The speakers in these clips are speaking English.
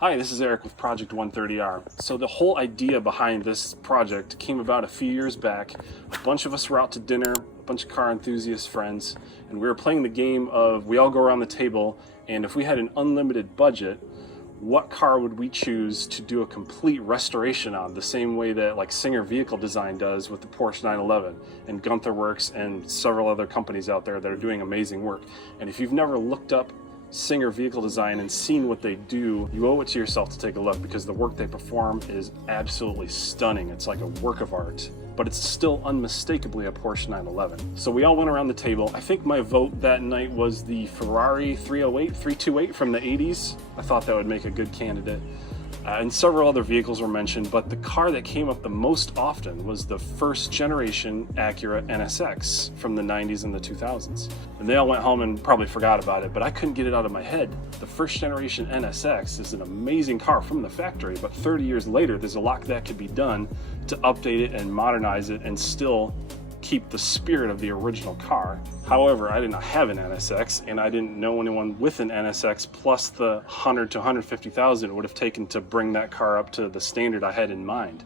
Hi, this is Eric with Project 130R. So the whole idea behind this project came about a few years back. A bunch of us were out to dinner, a bunch of car enthusiast friends, and we were playing the game of we all go around the table, and if we had an unlimited budget, what car would we choose to do a complete restoration on, the same way that like Singer Vehicle Design does with the Porsche 911 and Gunther Works and several other companies out there that are doing amazing work. And if you've never looked up Singer Vehicle Design and seen what they do, you owe it to yourself to take a look, because the work they perform is absolutely stunning. It's like a work of art, but it's still unmistakably a Porsche 911. So we all went around the table. I think my vote that night was the Ferrari 328 from the 80s. I thought that would make a good candidate. And several other vehicles were mentioned, but the car that came up the most often was the first generation Acura NSX from the 90s and the 2000s. And they all went home and probably forgot about it, but I couldn't get it out of my head. The first generation NSX is an amazing car from the factory, but 30 years later, there's a lot that could be done to update it and modernize it and still keep the spirit of the original car. However, I did not have an NSX, and I didn't know anyone with an NSX plus the 100 to 150,000 it would have taken to bring that car up to the standard I had in mind.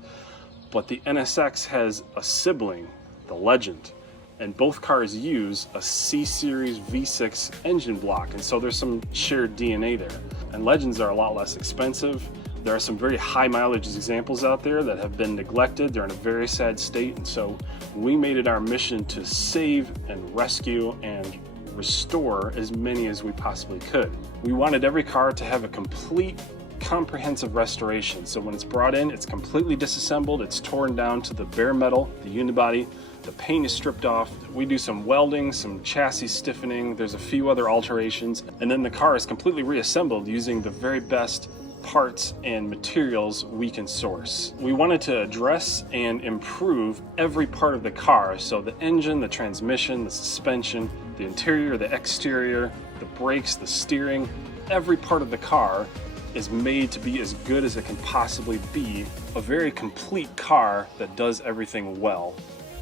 But the NSX has a sibling, the Legend, and both cars use a C-Series V6 engine block, and so there's some shared DNA there. And Legends are a lot less expensive. There are some very high mileage examples out there that have been neglected. They're in a very sad state, and so we made it our mission to save and rescue and restore as many as we possibly could. We wanted every car to have a complete, comprehensive restoration. So when it's brought in, it's completely disassembled, it's torn down to the bare metal, the unibody, the paint is stripped off. We do some welding, some chassis stiffening, there's a few other alterations, and then the car is completely reassembled using the very best parts and materials we can source. We wanted to address and improve every part of the car, so the engine, the transmission, the suspension, the interior, the exterior, the brakes, the steering, every part of the car is made to be as good as it can possibly be. A very complete car that does everything well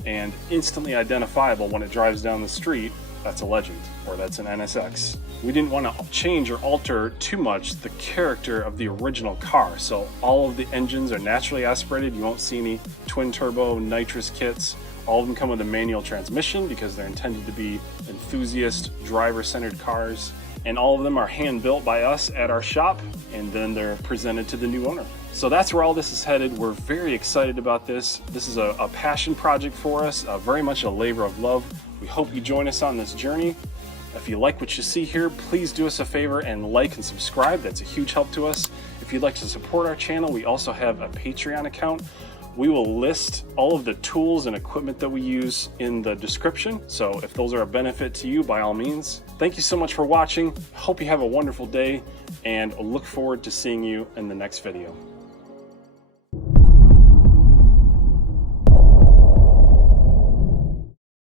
and instantly identifiable when it drives down the street. That's a Legend, or that's an NSX. We didn't want to change or alter too much the character of the original car, so all of the engines are naturally aspirated. You won't see any twin turbo nitrous kits. All of them come with a manual transmission because they're intended to be enthusiast, driver-centered cars. And all of them are hand-built by us at our shop, and then they're presented to the new owner. So that's where all this is headed. We're very excited about this. This is a passion project for us, very much a labor of love. We hope you join us on this journey. If you like what you see here, please do us a favor and like and subscribe. That's a huge help to us. If you'd like to support our channel, we also have a Patreon account. We will list all of the tools and equipment that we use in the description. So if those are a benefit to you, by all means. Thank you so much for watching. Hope you have a wonderful day, and look forward to seeing you in the next video.